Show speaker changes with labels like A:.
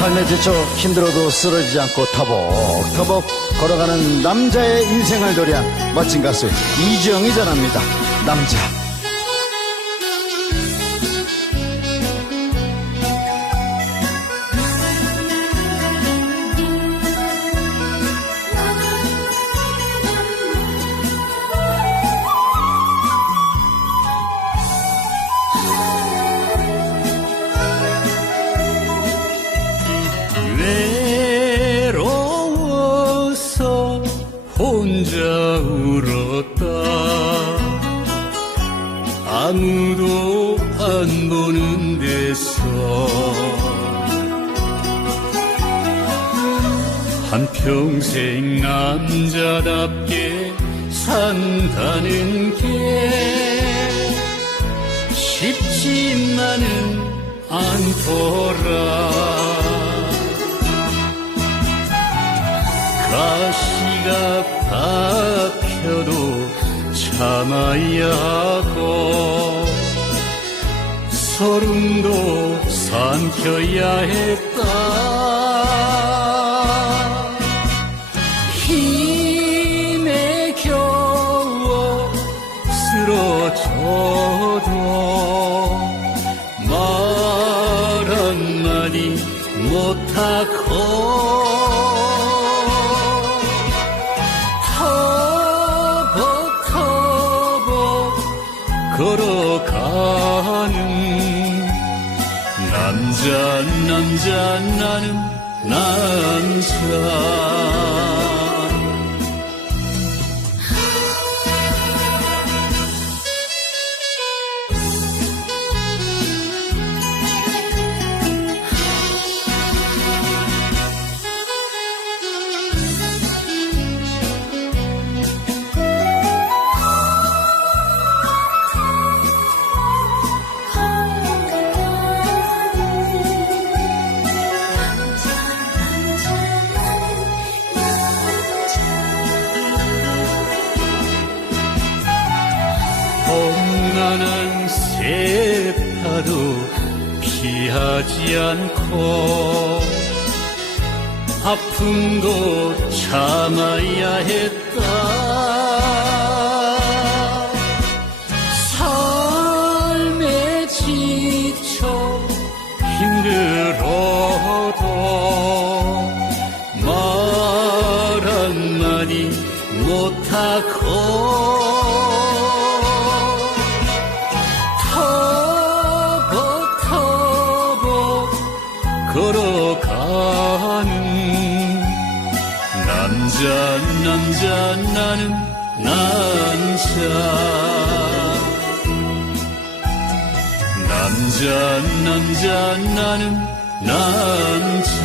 A: 삶에 지쳐 힘들어도 쓰러지지 않고 터벅터벅 걸어가는 남자의 인생을 노래한 멋진 가수 이지영이 전합니다. 남자.
B: 울었다. 아무도 안 보는 데서 한평생 남자답게 산다는 게 쉽지만은 않더라. 가시가 박 혀도 참아야 하고 서름도 삼켜야 했다. 힘에 겨워 쓰러져도 말 한마디 못하고 걸어가는 남자 남자 나는 남자 험난한 세파도 피하지 않고 아픔도 참아야 했다. 삶에 지쳐 힘들어도 걸어가는 남자 남자 나는 남자. 남자 남자 나는 남자